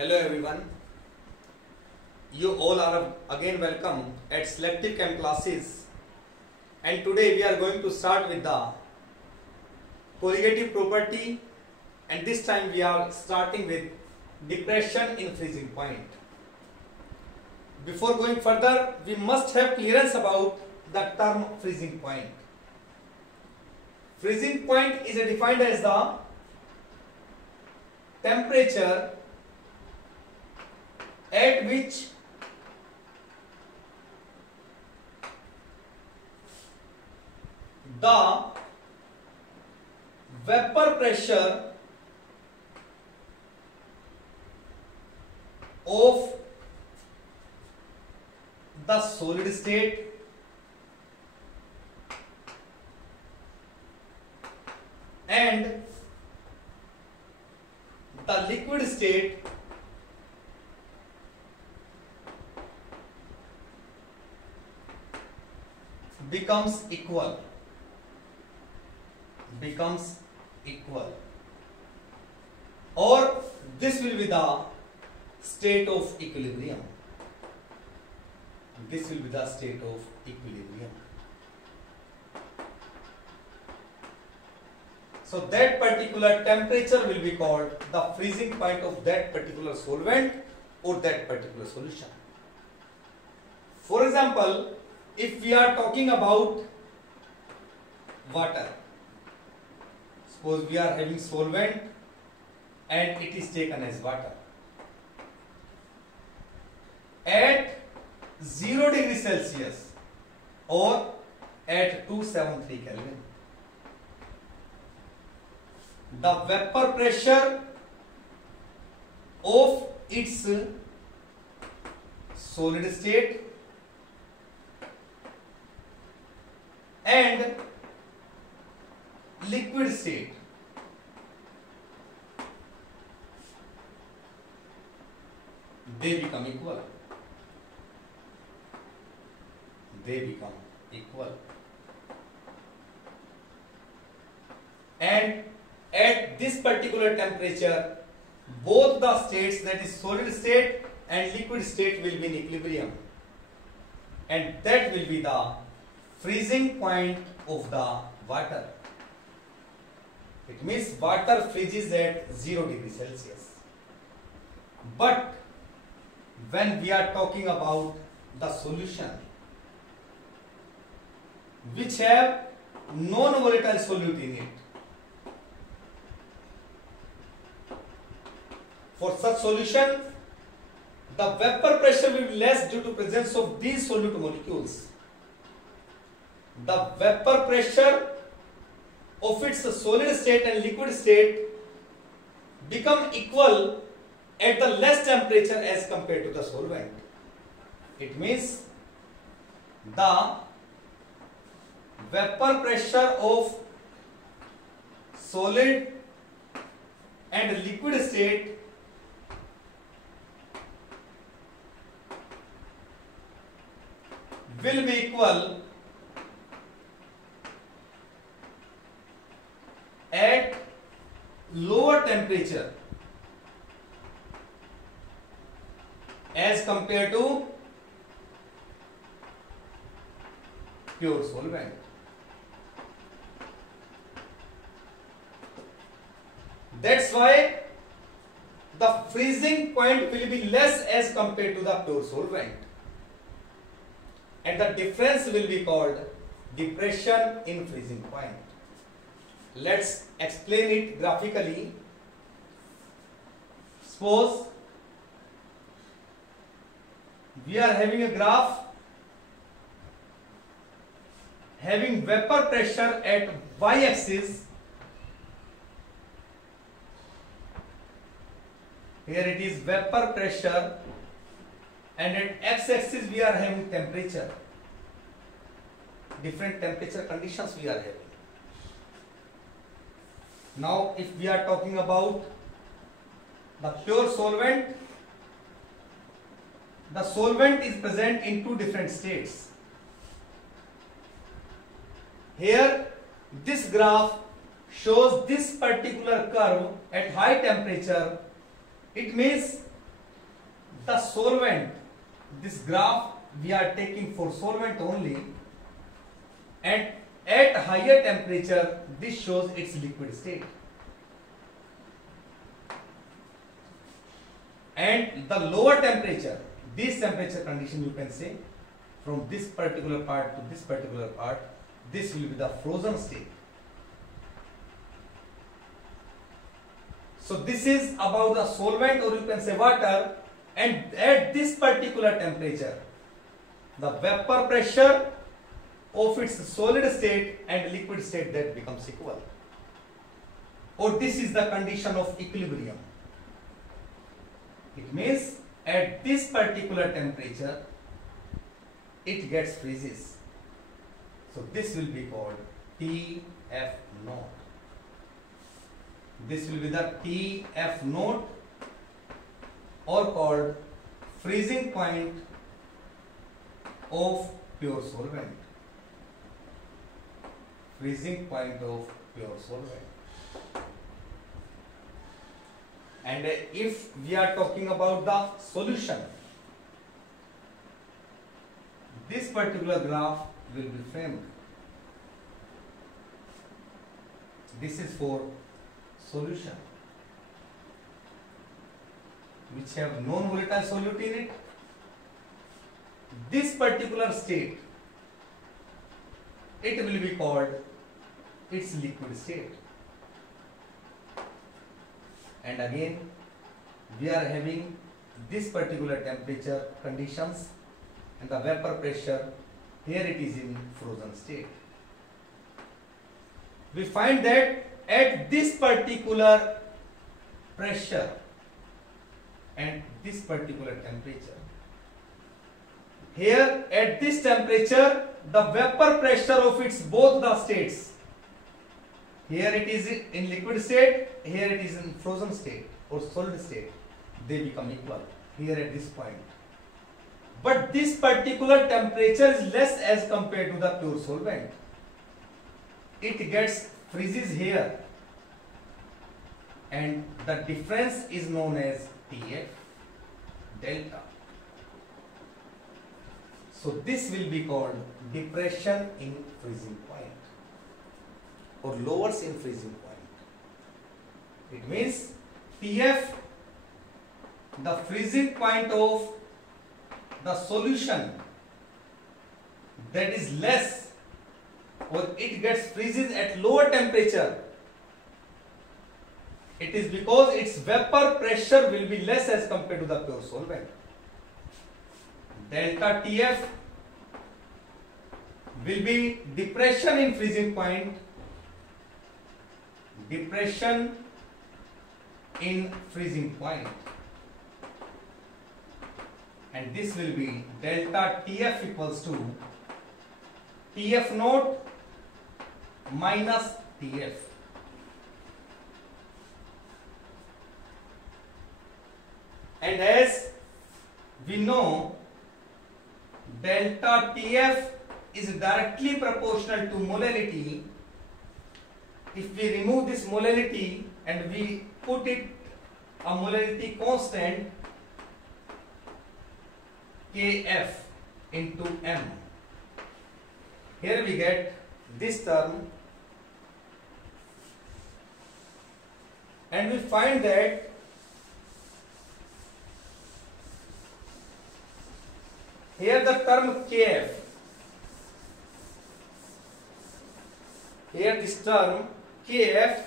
Hello everyone, you all are again welcome at Selective Chem classes, and today we are going to start with the colligative property, and this time we are starting with depression in freezing point. Before going further, we must have clearance about the term freezing point. Freezing point is defined as the temperature at which the vapor pressure of the solid state and the liquid state becomes equal, or this will be the state of equilibrium. So that particular temperature will be called the freezing point of that particular solvent or that particular solution. For example, if we are talking about water, suppose we are having solvent and it is taken as water. At 0 degree Celsius or at 273 Kelvin, the vapor pressure of its solid state and liquid state they become equal. And at this particular temperature, both the states, that is solid state and liquid state, will be in equilibrium, and that will be the freezing point of the water. It means water freezes at 0 degree Celsius. But when we are talking about the solution which have non-volatile solute in it, for such solution the vapor pressure will be less due to presence of these solute molecules. The vapor pressure of its solid state and liquid state become equal at the less temperature as compared to the solvent. It means the vapor pressure of solid and liquid state will be equal at lower temperature as compared to pure solvent. That's why the freezing point will be less as compared to the pure solvent, and the difference will be called depression in freezing point. Let's explain it graphically. Suppose we are having a graph having vapor pressure at y-axis. Here it is vapor pressure, and at x-axis we are having temperature. Different temperature conditions we are having. Now if we are talking about the pure solvent, the solvent is present in two different states. Here this graph shows this particular curve at high temperature. It means the solvent, this graph we are taking for solvent only, and at higher temperature this shows its liquid state, and the lower temperature, this temperature condition you can say from this particular part to this particular part, this will be the frozen state. So this is about the solvent, or you can say water, and at this particular temperature the vapor pressure of its solid state and liquid state that becomes equal, or this is the condition of equilibrium. It means at this particular temperature it gets freezes. So this will be called TF naught. This will be the TF naught, or called freezing point of pure solvent. Freezing point of pure solvent. And if we are talking about the solution, this particular graph will be framed. This is for solution which have non-volatile solute in it. This particular state, it will be called its liquid state. And again we are having this particular temperature conditions and the vapor pressure, here it is in frozen state. We find that at this particular pressure and this particular temperature, here at this temperature the vapor pressure of its both the states, here it is in liquid state, here it is in frozen state or solid state, they become equal here at this point. But this particular temperature is less as compared to the pure solvent. It gets freezes here, and the difference is known as TF delta. So this will be called depression in freezing point or lowers in freezing point. It means TF, the freezing point of the solution that is less, or it gets freezes at lower temperature, it is because its vapor pressure will be less as compared to the pure solvent. Delta TF will be depression in freezing point, depression in freezing point, and this will be delta TF equals to TF naught minus TF. And as we know, delta TF is directly proportional to molality. If we remove this molality and we put it a molality constant Kf into m, here we get this term, and we find that here the term Kf, here this term Kf,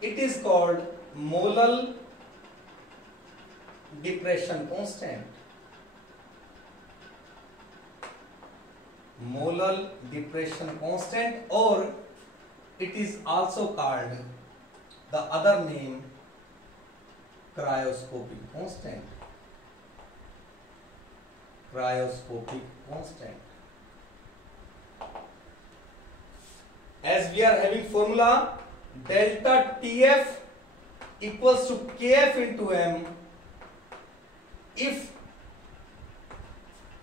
it is called molal depression constant. Molal depression constant, or it is also called the other name cryoscopic constant. Cryoscopic constant. As we are having formula delta TF equals to Kf into m if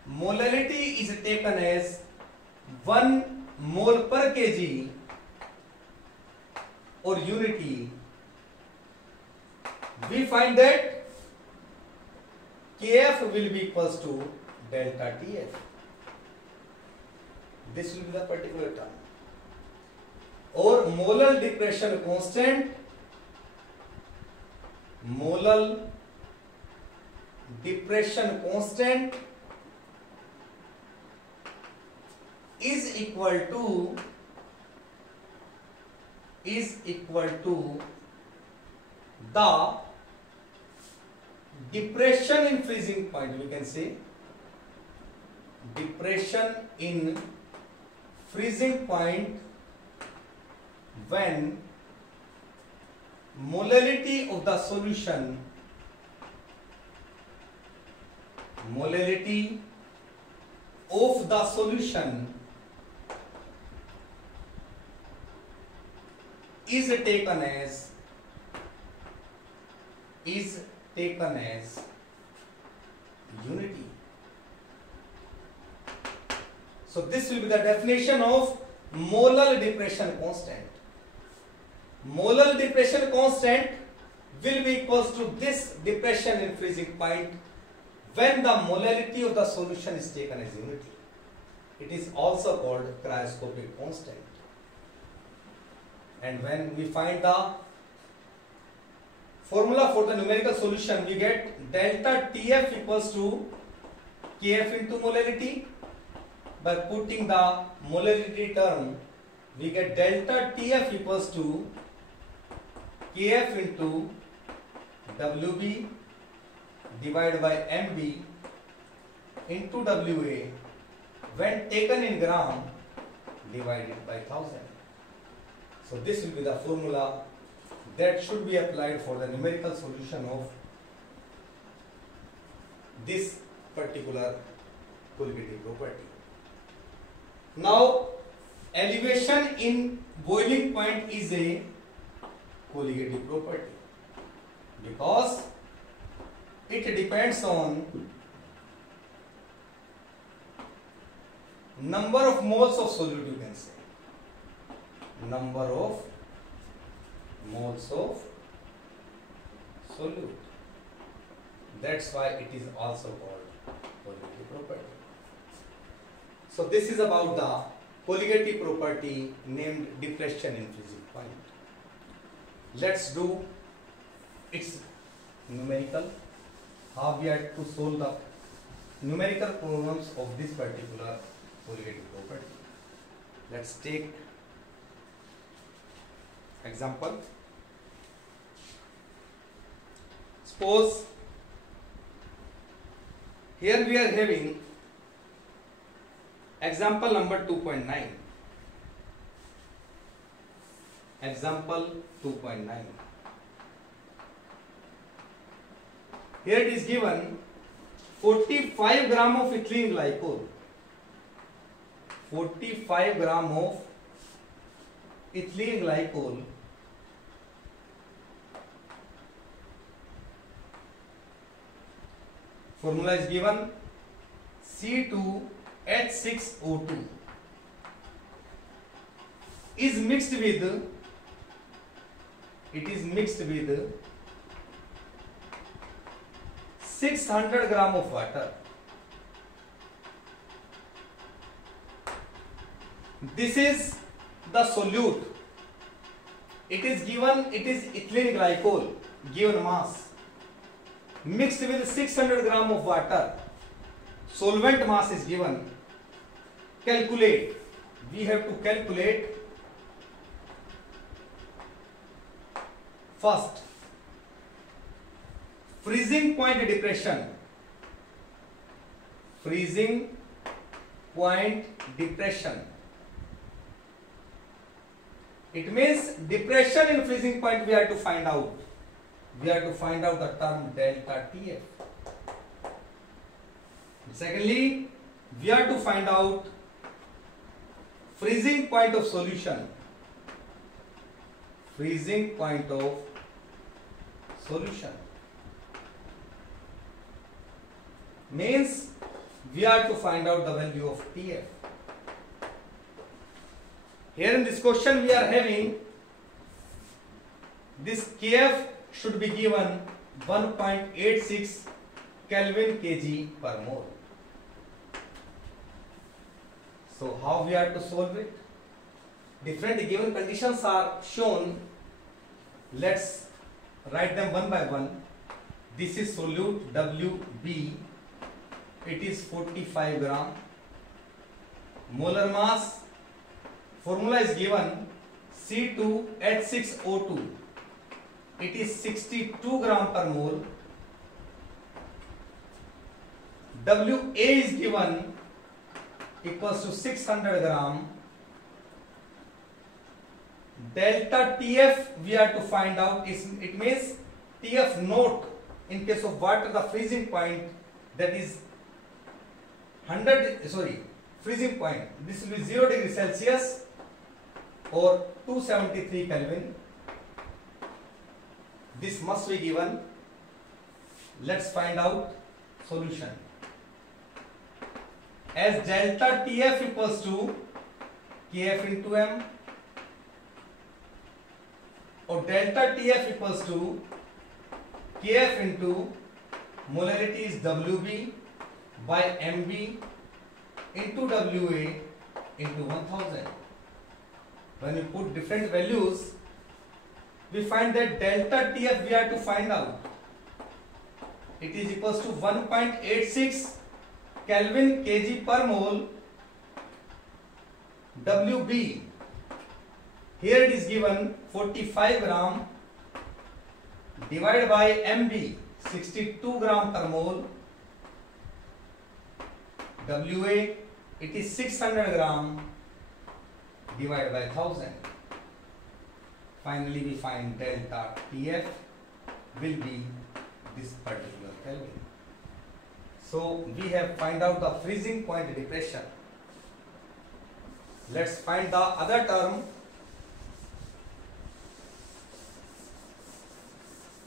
molality is taken as 1 mole per kg or unity, we find that Kf will be equals to delta Tf. This will be the particular term. Or molar depression constant, molar depression constant is equal to the depression in freezing point. We can say depression in freezing point when molarity of the solution is taken as unity. So this will be the definition of molar depression constant. Molar depression constant will be equals to this depression in freezing point when the molarity of the solution is taken as unity. It is also called cryoscopic constant. And when we find the formula for the numerical solution, we get delta Tf equals to Kf into molarity. By putting the molarity term, we get delta Tf equals to Kf into Wb divided by Mb into Wa when taken in gram divided by 1000. So this will be the formula that should be applied for the numerical solution of this particular colligative property. Now, elevation in boiling point is a colligative property because it depends on number of moles of solute, you can say. Number of moles of solute. That's why it is also called colligative property. So this is about the colligative property named depression in freezing point. Let's do its numerical. How we are to solve the numerical problems of this particular colligative property. Let's take example. Suppose here we are having example number 2.9. Example 2.9. Here it is given 45 gram of ethylene glycol. 45 gram of ethylene glycol formula is given C2H6O2 is mixed with 600 gram of water. This is the solute. It is given, it is ethylene glycol, given mass, mixed with 600 gram of water. Solvent mass is given. Calculate. We have to calculate first freezing point depression. Freezing point depression. It means depression in freezing point we have to find out. We have to find out the term delta Tf. Secondly, we have to find out freezing point of solution. Freezing point of solution means we have to find out the value of Tf. Here in this question we are having this Kf should be given 1.86 Kelvin kg per mole. So how we are to solve it? Different given conditions are shown. Let's write them one by one. This is solute WB. It is 45 gram. Molar mass formula is given C2H6O2. It is 62 gram per mole. WA is given equals to 600 gram. Delta TF we are to find out. It means TF naught in case of water, the freezing point, that is freezing point. This will be 0 degree Celsius or 273 Kelvin. This must be given. Let's find out solution. As delta TF equals to Kf into m, or delta TF equals to Kf into molarity is Wb by Mb into Wa into 1000. When you put different values, we find that delta TF we are to find out. It is equals to 1.86 Kelvin kg per mole. WB, here it is given 45 gram divided by Mb 62 gram per mole. Wa, it is 600 gram divided by 1000. Finally we find delta TF will be this particular Kelvin. So we have find out the freezing point depression. Let's find the other term.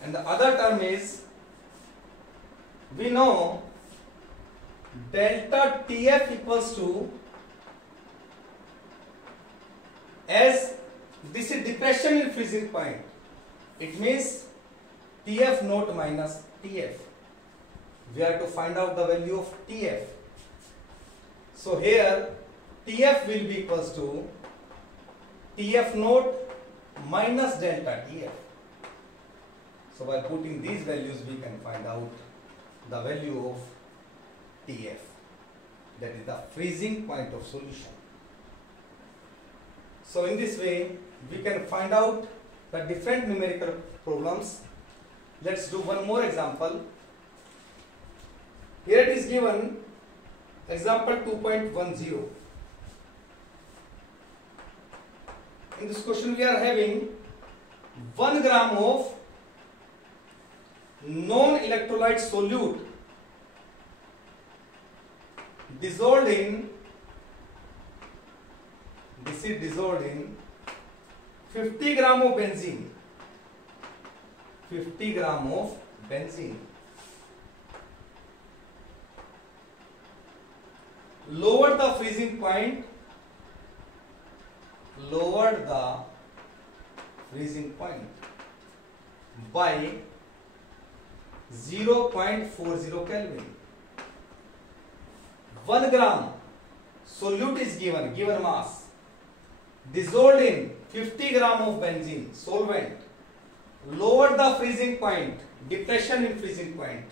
And the other term is, we know delta TF equals to, as this is depression in freezing point, it means TF naught minus TF. We are to find out the value of TF. So here TF will be equals to TF naught minus delta TF. So by putting these values we can find out the value of TF, that is the freezing point of solution. So in this way we can find out the different numerical problems. Let's do one more example. Here it is given example 2.10. In this question we are having 1 gram of non-electrolyte solute dissolved in, this is dissolved in 50 gram of benzene. 50 gram of benzene. Lower the freezing point. Lower the freezing point by 0.40 Kelvin. 1 gram solute is given mass, dissolved in 50 gram of benzene solvent. Lower the freezing point, depression in freezing point,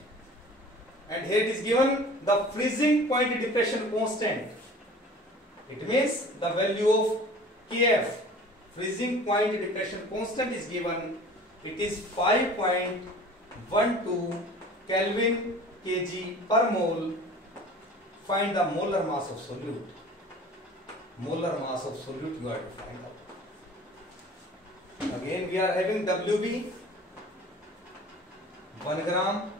and here it is given the freezing point depression constant. It means the value of Kf, freezing point depression constant, is given. It is 5.12 Kelvin kg per mole. Find the molar mass of solute. Molar mass of solute you are to find out. Again we are having Wb 1 gram.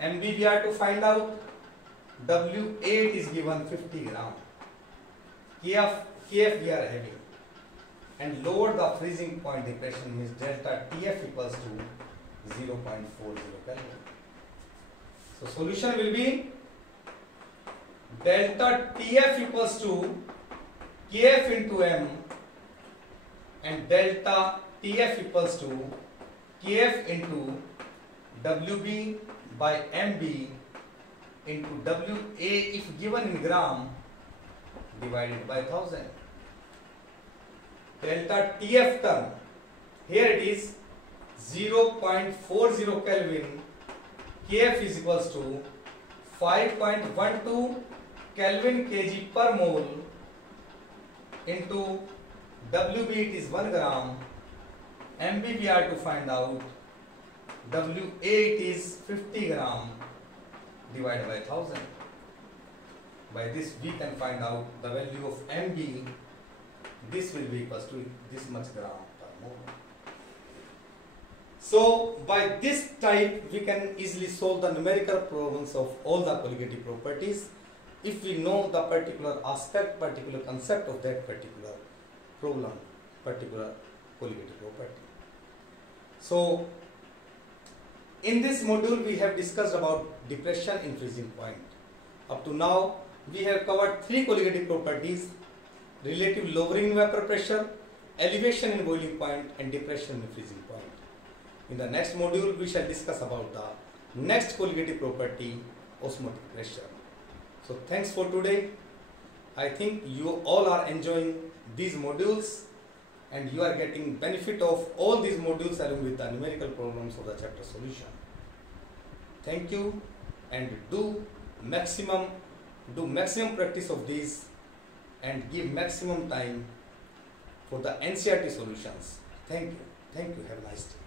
Mb we are to find out. W8 is given 50 gram. Kf we are having. And lower the freezing point depression means delta TF equals to 0.40 Kelvin. So solution will be delta TF equals to Kf into m, and delta TF equals to Kf into Wb by Mb into Wa if given in gram divided by 1000. Delta Tf term, here it is 0.40 Kelvin. Kf is equals to 5.12 Kelvin kg per mole into Wb, it is 1 gram. Mb we are to find out. Wa it is 50 gram divided by 1000. By this we can find out the value of Mb. This will be equals to this much gram per mole. So by this type we can easily solve the numerical problems of all the colligative properties if we know the particular aspect, particular concept of that particular problem, particular colligative property. So in this module we have discussed about depression in freezing point. Up to now we have covered 3 colligative properties: relative lowering vapor pressure, elevation in boiling point, and depression in freezing point. In the next module we shall discuss about the next colligative property, osmotic pressure. So thanks for today. I think you all are enjoying these modules and you are getting benefit of all these modules along with the numerical problems of the chapter solution. Thank you, and do maximum practice of these and give maximum time for the NCERT solutions. Thank you. Have a nice day.